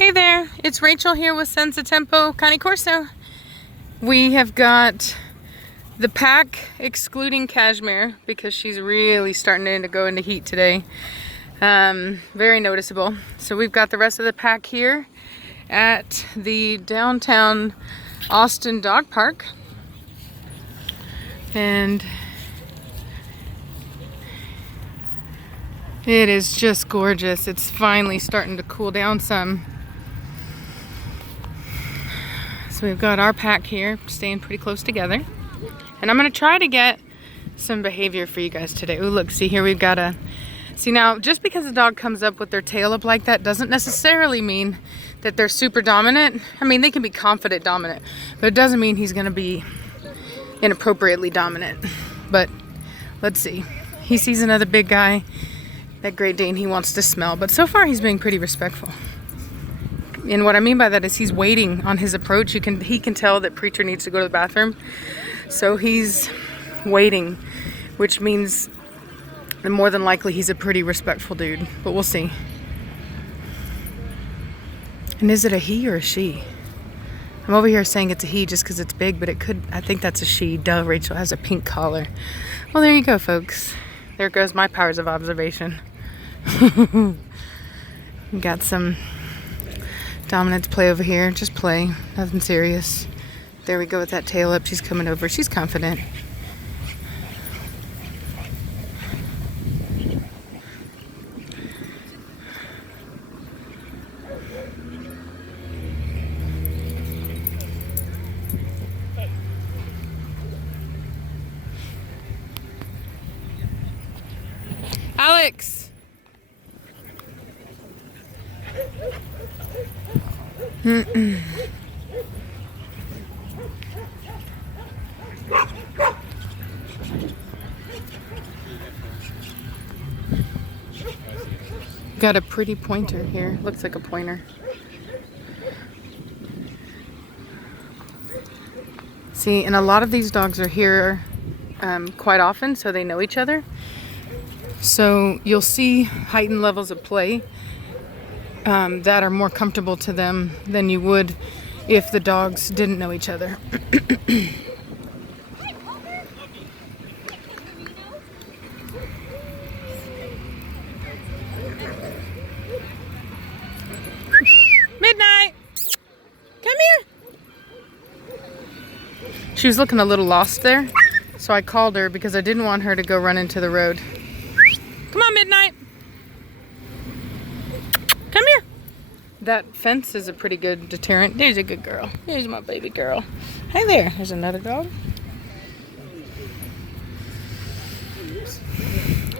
Hey there, it's Rachel here with Senza Tempo Cane Corso. We have got the pack excluding Cashmere because she's really starting to go into heat today. Very noticeable. So we've got the rest of the pack here at the downtown Austin Dog Park. And it is just gorgeous. It's finally starting to cool down some. So we've got our pack here staying pretty close together. And I'm gonna try to get some behavior for you guys today. Oh, look, see here we've got a, see now, just because a dog comes up with their tail up like that doesn't necessarily mean that they're super dominant. I mean, they can be confident dominant, but it doesn't mean he's gonna be inappropriately dominant. But let's see. He sees another big guy, that Great Dane he wants to smell, but so far he's being pretty respectful. And what I mean by that is he's waiting on his approach. He can tell that Preacher needs to go to the bathroom. So he's waiting, which means that more than likely he's a pretty respectful dude, but we'll see. And is it a he or a she? I'm over here saying it's a he just because it's big, but it could, I think that's a she. Duh, Rachel has a pink collar. Well, there you go, folks. There goes my powers of observation. Got some dominance play over here. Just play. Nothing serious. There we go with that tail up. She's coming over. She's confident. Alex! Got a pretty pointer here. Looks like a pointer. See, and a lot of these dogs are here quite often, so they know each other. So you'll see heightened levels of play that are more comfortable to them than you would if the dogs didn't know each other. Midnight! Come here! She was looking a little lost there, so I called her because I didn't want her to go run into the road. Come on, Midnight! Come here! That fence is a pretty good deterrent. There's a good girl. There's my baby girl. Hey there. There's another dog.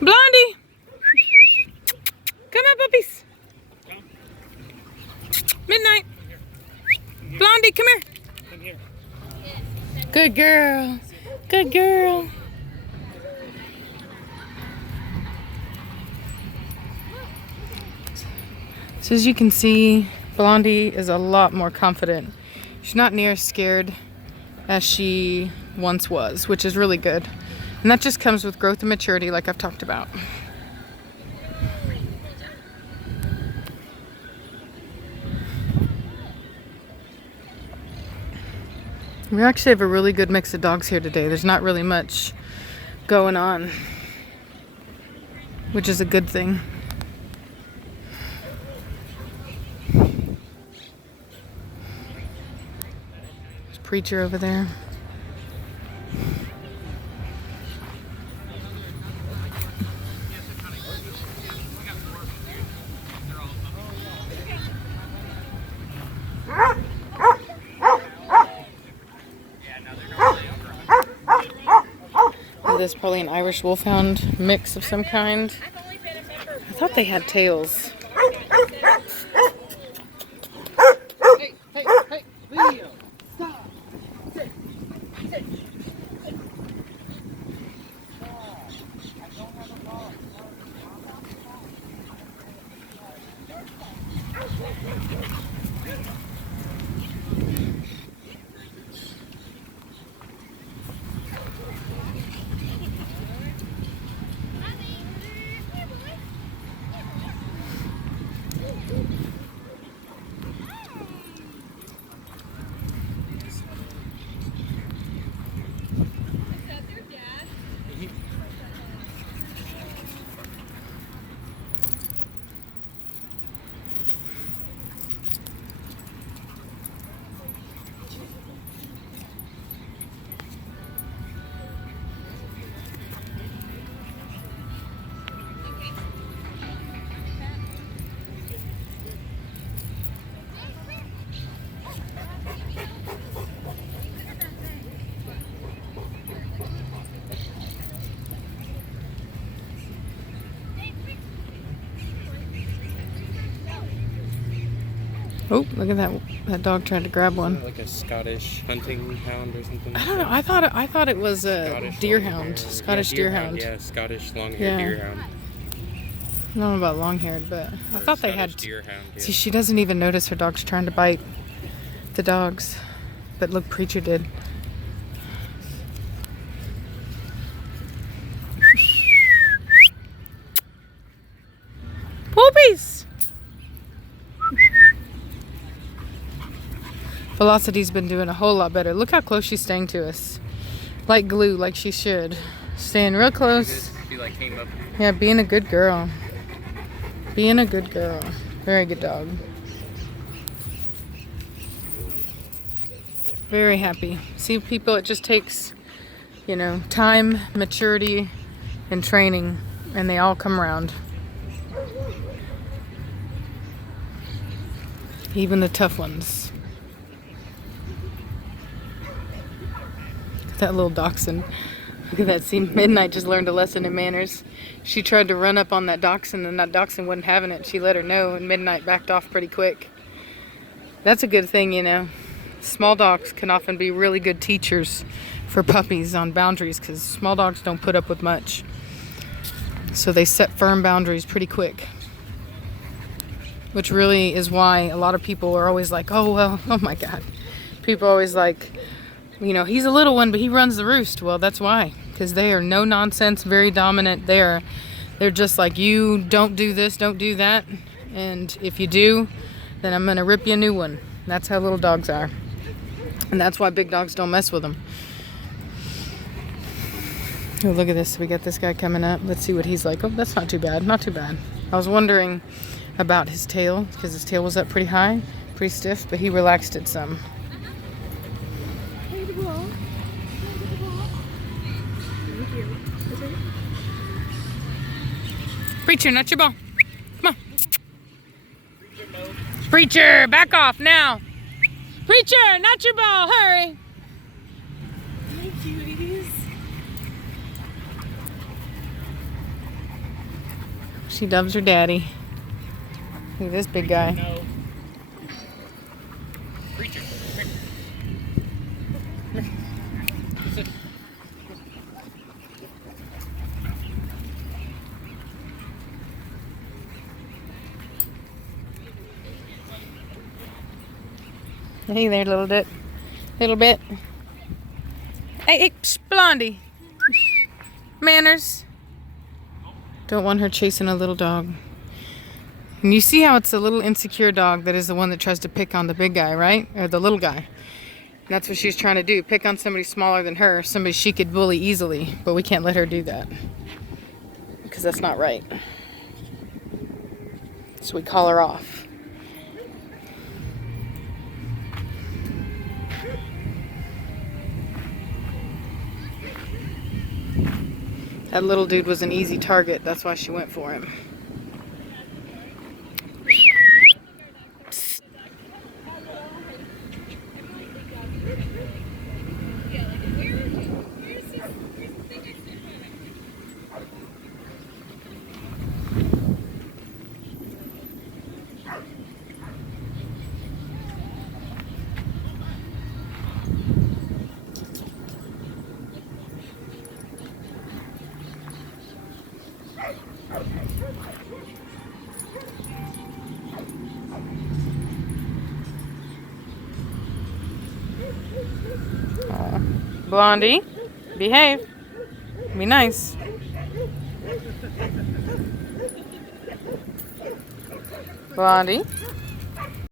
Blondie! Come on, puppies. Midnight. Blondie, come here. Good girl. Good girl. So as you can see, Blondie is a lot more confident. She's not near as scared as she once was, which is really good. And that just comes with growth and maturity, like I've talked about. We actually have a really good mix of dogs here today. There's not really much going on, which is a good thing. Preacher over there. This is probably an Irish Wolfhound mix of some kind. I thought they had tails. Hey, Leo. Oh, look at that. That dog tried to grab one. Like a Scottish hunting hound or something. I don't know. I thought it was a deer hound. Scottish deer hound. Yeah, Scottish long-haired deer hound. I don't know about long-haired, but I thought they had. Deer hound, yeah. See, she doesn't even notice her dog's trying to bite the dogs. But look, Preacher did. Poopies! Velocity's been doing a whole lot better. Look how close she's staying to us. Like glue, like she should. Staying real close. She like came up. Yeah, being a good girl. Being a good girl. Very good dog. Very happy. See, people, it just takes, you know, time, maturity, and training, and they all come around. Even the tough ones. That little dachshund. Look at that. See, Midnight just learned a lesson in manners. She tried to run up on that dachshund, and that dachshund wasn't having it. She let her know, and Midnight backed off pretty quick. That's a good thing, you know. Small dogs can often be really good teachers for puppies on boundaries, because small dogs don't put up with much. So they set firm boundaries pretty quick. Which really is why a lot of people are always like, oh, well, oh my God. People are always like, you know, he's a little one, but he runs the roost. Well, that's why. Because they are no nonsense, very dominant. They're just like, you don't do this, don't do that. And if you do, then I'm going to rip you a new one. That's how little dogs are. And that's why big dogs don't mess with them. Oh, look at this. We got this guy coming up. Let's see what he's like. Oh, that's not too bad. Not too bad. I was wondering about his tail, because his tail was up pretty high, pretty stiff, but he relaxed it some. Preacher, not your ball. Come on. Preacher, back off now. Preacher, not your ball. Hurry. Hi, cuties. She loves her daddy. Look at this big guy. No. Preacher. Hey there, little bit. Little bit. Hey, psh, Blondie. Manners. Don't want her chasing a little dog. And you see how it's a little insecure dog that is the one that tries to pick on the big guy, right? Or the little guy. And that's what she's trying to do. Pick on somebody smaller than her. Somebody she could bully easily. But we can't let her do that. Because that's not right. So we call her off. That little dude was an easy target. That's why she went for him. Blondie, behave. Be nice. Blondie.